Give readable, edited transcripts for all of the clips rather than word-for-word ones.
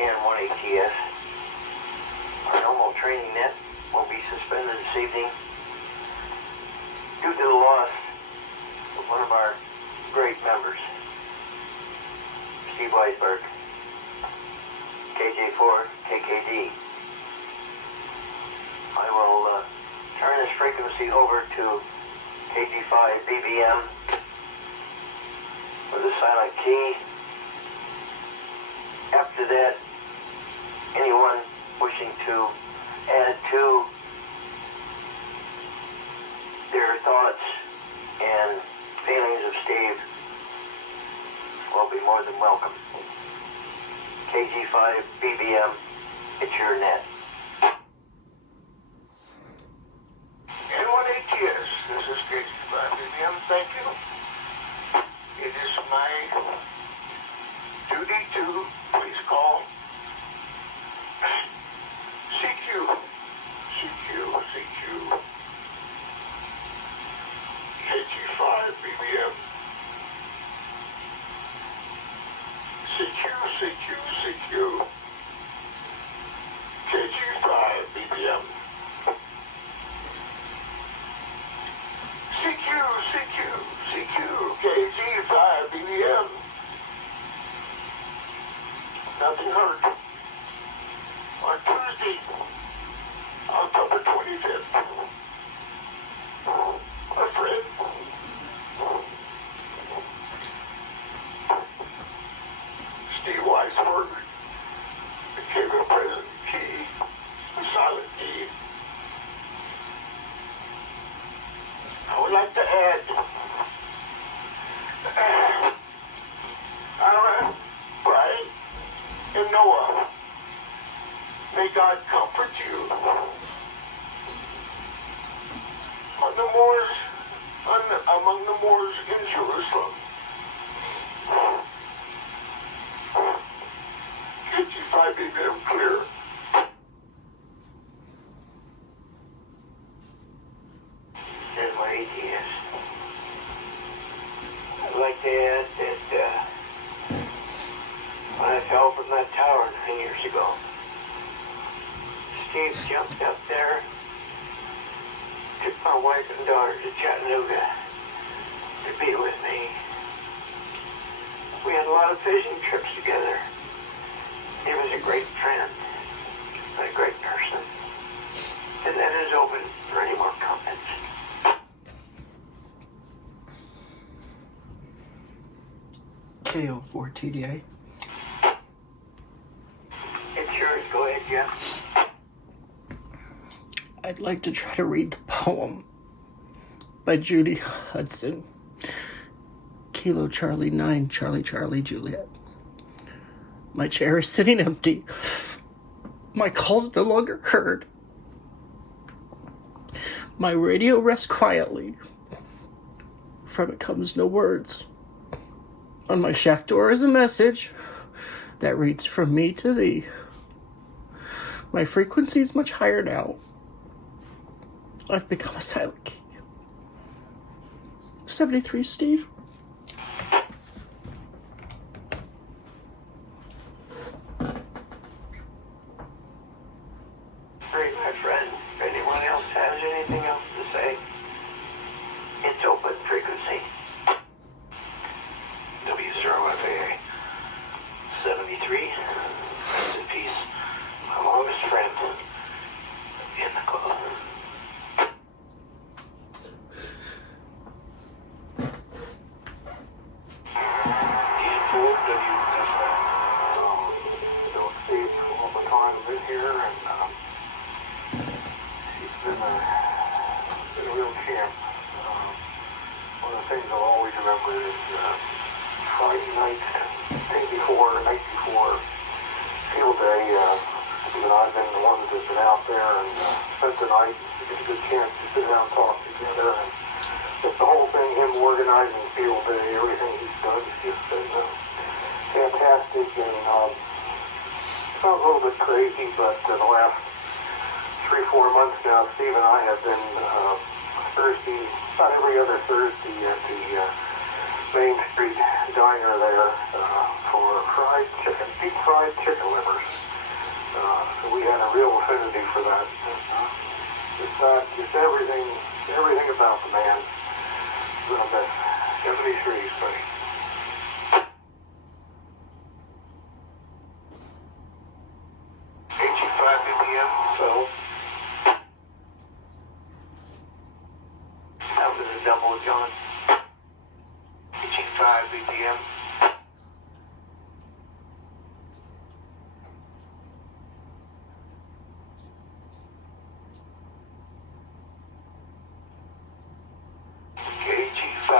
and 1ATS. Our normal training net will be suspended this evening due to the loss of one of our great members, Steve Weisberg, KJ4KKD. I will turn this frequency over to KJ5 BBM with a silent key. After that, anyone wishing to add to their thoughts and feelings of Steve will be more than welcome. KJ5 BBM, it's your net. N1ATS, this is KJ5 BBM, thank you. It is my duty to please call CQ, KJ5 BBM, CQ, KJ5 BBM, CQ, KJ5 BBM. Nothing heard. On Tuesday, October 25th, our friend, Steve Weisberg, gave a present key, a silent key. I would like to add, Aaron, Brian, and Noah, may God comfort you on the moors, among the moors in Jerusalem. KJ5 BBM clear. And my ATS. I'd like to add that when I fell from that tower 9 years ago, Steve jumped up there, took my wife and daughter to Chattanooga to be with me. We had a lot of fishing trips together. He was a great friend, and a great person. And that is open for any more comments. KJ4KKD. It's yours. Go ahead, Jeff. I'd like to try to read the poem by Judy, Hudson. Kilo Charlie 9, Charlie Juliet. My chair is sitting empty. My call's no longer heard. My radio rests quietly. From it comes no words. On my shack door is a message that reads from me to thee. My frequency's much higher now. I've become a silent key. 73, Steve. Great, my friend. If anyone else has anything else to say, it's open frequency. W0FAA 73. Rest in peace. My longest friend in the club. Here, and he's been a real champ. One of the things I'll always remember is Friday night, night before field day. Steve and I have been the ones that have been out there and spent the night. It's a good chance to sit down and talk together. And just the whole thing, him organizing field day, everything he's done, has just been fantastic. And sounds a little bit crazy, but the last 3-4 months now, Steve and I have been Thursday, about every other Thursday at the Main Street diner there for fried chicken, deep fried chicken livers. So we had a real affinity for that. Just everything about the man. Well, that's 73, buddy. KJ5 BPM, so. That was a double, John. KJ5 BPM. KJ5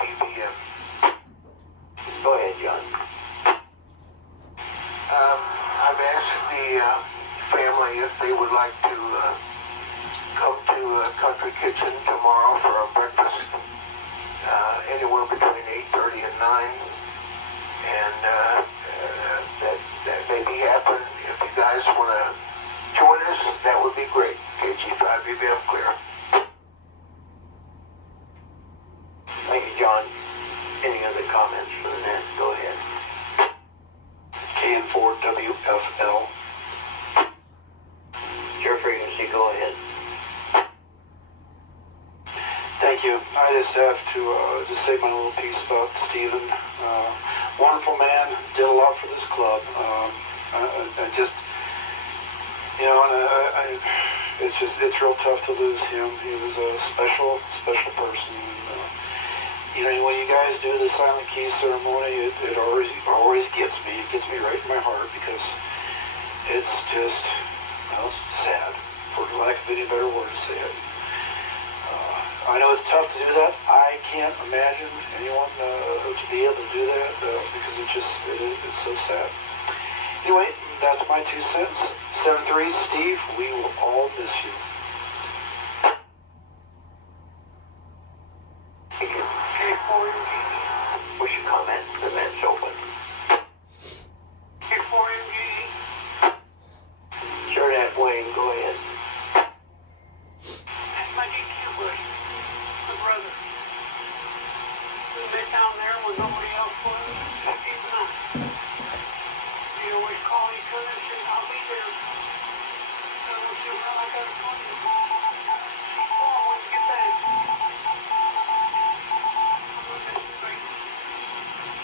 BPM. Go ahead, John. I've asked the family if they would like to come to Country Kitchen tomorrow for a breakfast, anywhere between 8:30 and 9. And that may be happening. If you guys want to join us, that would be great. KG5 BBM clear. Thank you, John. Any other comments for the net? Go ahead. KN4WFL. Your frequency, go ahead. Thank you. I just have to just say my little piece about Stephen. Wonderful man, did a lot for this club. I just, you know, and it's real tough to lose him. He was a special person. You know, when you guys do the Silent Key ceremony, it always gets me. It gets me right in my heart because it's just, well, it's sad, for lack of any better word to say it. I know it's tough to do that. I can't imagine anyone to be able to do that because it's so sad. Anyway, that's my 2 cents. 7-3, Steve, we will all miss you. Thank you. K4MG. What's your comment? The net's open. K4MG. Sure, that Wayne, go ahead. That's my DQ buddy, my brother. We met down there when nobody else was. Steve and I. We always call each other and say, I'll be there. And we'll say, well, I got a phone. Keep going when you get back. Well, this is great.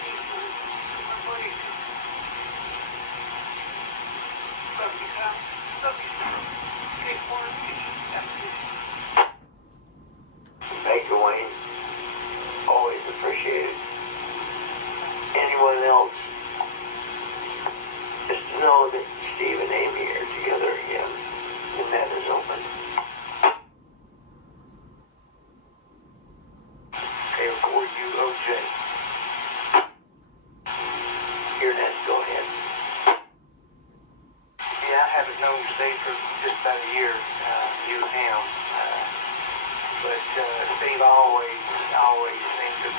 He's my buddy. Love you, guys. Love you. K4MG. Thank you, Wayne. Always appreciated. Anyone else? Just know that Steve and Amy are together again. The net is open. K4UOJ. Your net, go ahead. Yeah, I haven't known Steve for just about a year, you and him. But Steve always seemed to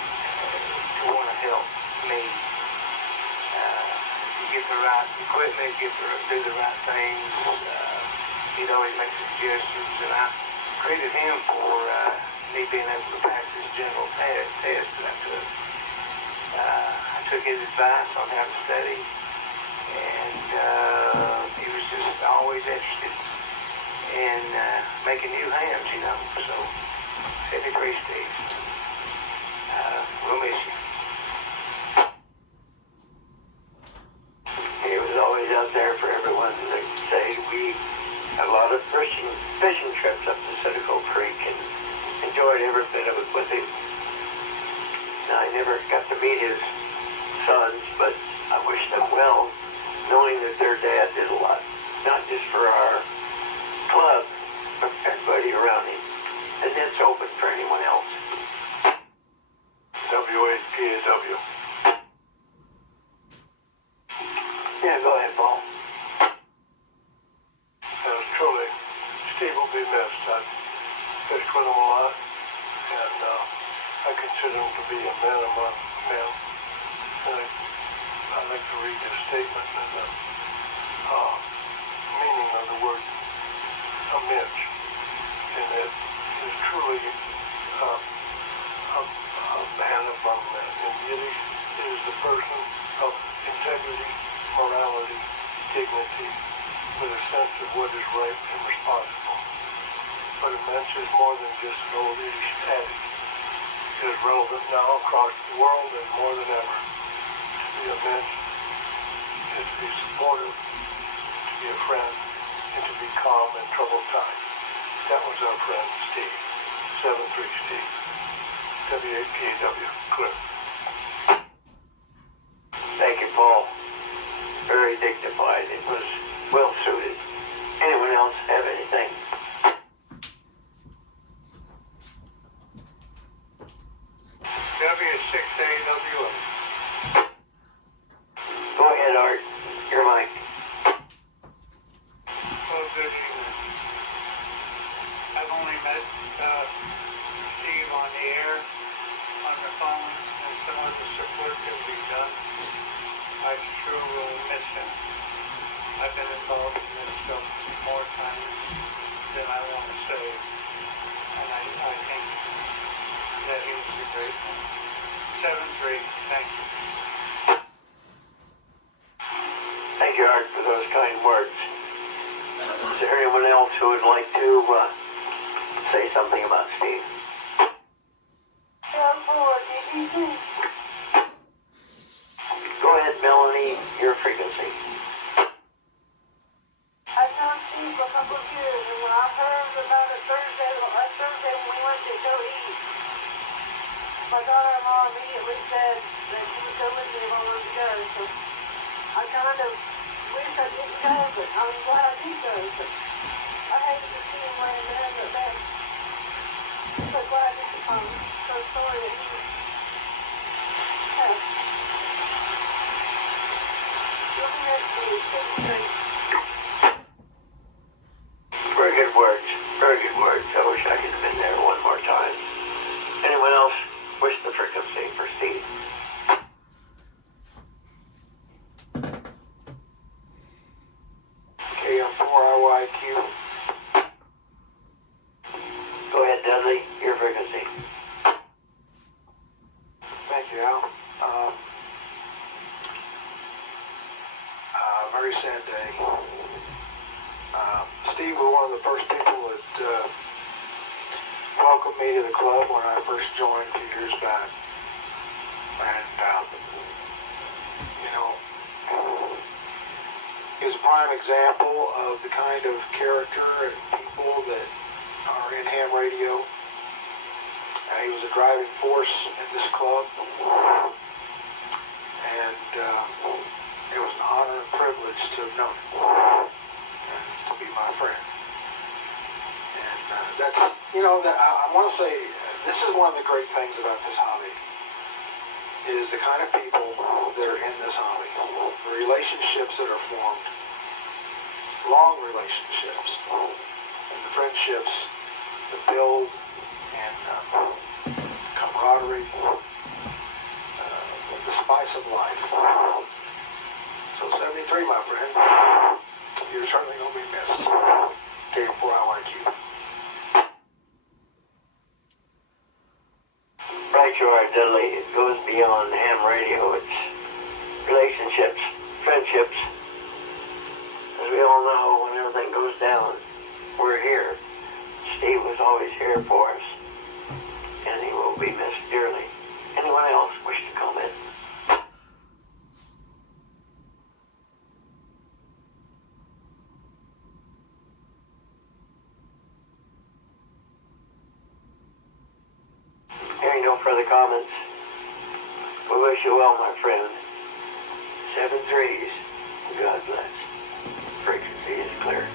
want to help me get the right equipment, do the right things. He'd always make suggestions, and I credit him for me being able to pass this general test that I took. I took his advice on how to study, and he was just always interested in making new hands, you know. So, 73 Steve. We'll miss you. He was always out there for everyone to say. We had a lot of fishing trips up to Citico Creek and enjoyed every bit of it with him. Now, I never got to meet his sons, but I wish them well, knowing that their dad did a lot, not just for our club, but everybody around him. And that's open for anyone else. WAPAW. Yeah, go ahead, Paul. Truly, Steve will be missed. I fished with him a lot, and I consider him to be a man among men. And I'd like to read his statement and the meaning of the word amidst. And it is truly a man among men. And a person of integrity, morality, dignity, with a sense of what is right and responsible. But a mensch is more than just an old Yiddish adage. It is relevant now across the world and more than ever. To be a mensch is to be supportive, to be a friend, and to be calm in troubled times. That was our friend Steve, 7-3 Steve, W8KW, clear. Thank you, Paul. Very dignified. It was well suited. Anyone else have anything? W6AWA. Go ahead, Art. Your mic. Well, good evening. I've only met Steve on the air, on the phone, and some of the support that we've done. I sure will miss him. I've been involved in this stuff more times than I want to say, and I think that he was a great one. 7-3, thank you. Thank you, Art, for those kind words. Is there anyone else who would like to say something about Steve? Go ahead, Melanie, your frequency. I've known Steve for a couple of years, and when I heard about it Thursday when we went to go eat, my daughter-in-law immediately said that she would go with me if I wanted to go, so I kind of wish I didn't go, but I'm glad I did go, but I hated to see him laying there, but then I'm so glad he could come. So sorry that he was looking at Steve, Very good words. Very good words. I wish I could have been there one more time. Anyone else wish the frequency for Steve? KM4IYQ. Go ahead, Dudley, your frequency. Thank you, Al. Very sad day. Steve was one of the first people that welcomed me to the club when I first joined a few years back. And, he was a prime example of the kind of character and people that are in ham radio. And he was a driving force in this club. And it was an honor and privilege to have known him and to be my friend. And that's, I want to say, this is one of the great things about this hobby, is the kind of people that are in this hobby, the relationships that are formed, long relationships, and the friendships that build, and camaraderie, the spice of life. So 73, my friend, you're certainly going to be missed. KM4IYQ. Right, you are, Dudley. It goes beyond ham radio. It's relationships, friendships. As we all know, when everything goes down, we're here. Steve was always here for us, and he will be missed dearly. Anyone else wish to comment? Hearing no further comments, we wish you well, my friend. 7 3s. God bless. Frequency is clear.